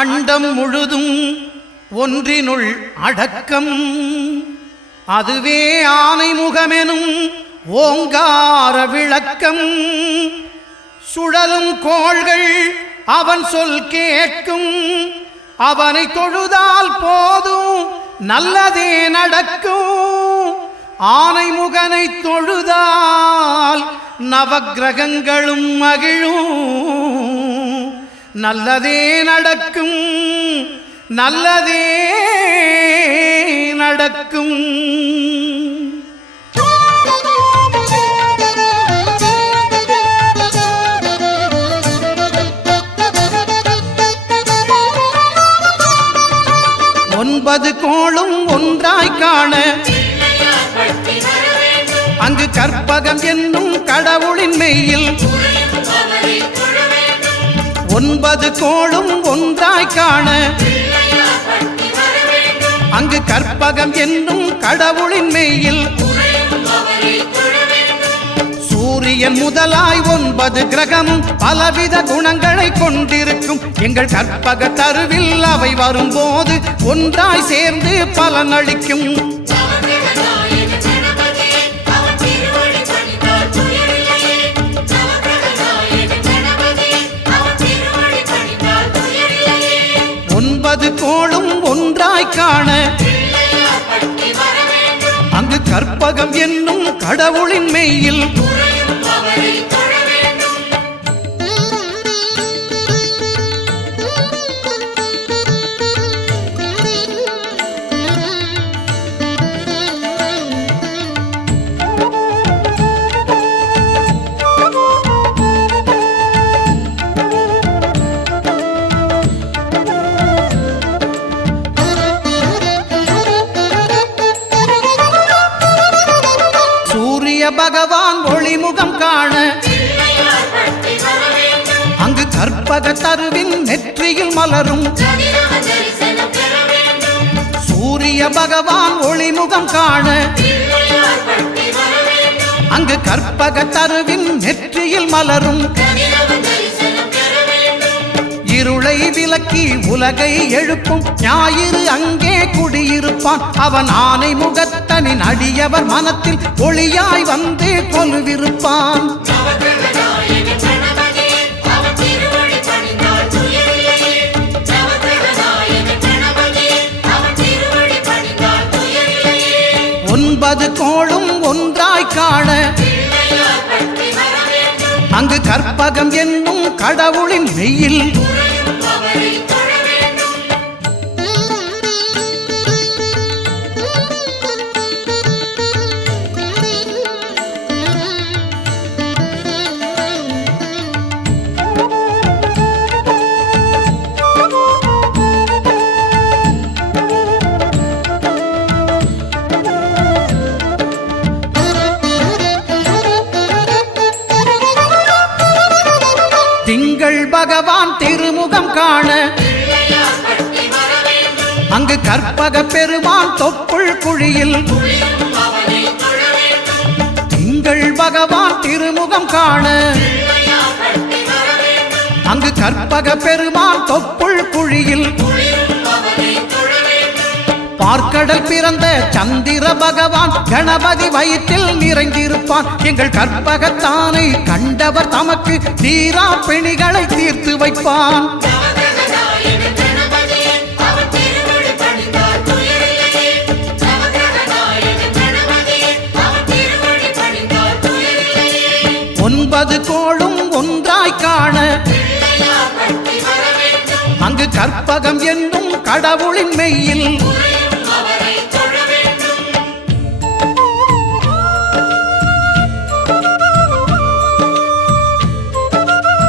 அண்டம் முழுதும் ஒன்றினுள் அடக்கம். அதுவே ஆனைமுகமெனும் ஓங்கார விளக்கம். சுழலும் கோள்கள் அவன் சொல் கேட்கும். அவனை தொழுதால் போதும் நல்லதே நடக்கும். ஆனைமுகனை தொழுதால் நவக்கிரகங்களும் மகிழும். நல்லதே நடக்கும், நல்லதே நடக்கும். ஒன்பது கோளும் ஒன்றாய் காண அங்கு கற்பகம் என்னும் கடவுளின் மெய்யில். ஒன்பது கோளும் ஒன்றாய் காண அங்கு கற்பகம் என்னும் கடவுளின் மெய்யில். சூரியன் முதலாய் 9 கிரகமும் பலவித குணங்களை கொண்டிருக்கும். எங்கள் கற்பக தருவில் அவை வரும்போது ஒன்றாய் சேர்ந்து பலனளிக்கும். ஒன்பது கோளும் ஒன்றாய் காண அங்கு கற்பகம் என்னும் கடவுளின் மெய்யில். பகவான் ஒளிமுகம் காண அங்கு கற்பக தருவின் நெற்றியில் மலரும். சூரிய பகவான் ஒளிமுகம் காண அங்கு கற்பக தருவின் நெற்றியில் மலரும். இருளை விலக்கி உலகை எழுப்பும் ஞாயிறு அங்கே குடியிருப்பான். அவன் ஆனை முகத்தனின் அடியவர் மனத்தில் ஒளியாய் வந்து கொலுவிருப்பான். ஒன்பது கோளும் ஒன்றாய் காண அங்கு கற்பகம் என்னும் கடவுளின் மெய்யில். திங்கள் பகவான் திருமுகம் காண அங்கு கற்பக பெருமான் தொப்புள் குழியில். திங்கள் பகவான் திருமுகம் காண அங்கு கற்பக பெருமான் தொப்புள் குழியில். பார்க்கடல் பிறந்த சந்திர பகவான் கணபதி வயிற்றில் நிறைந்திருப்பான். எங்கள் கற்பகத்தானை கண்டவர் தமக்கு தீரா பிணிகளை தீர்த்து வைப்பான். ஒன்பது கோளும் ஒன்றாய் காண அங்கு கற்பகம் என்னும் கடவுளின் மெய்யில்.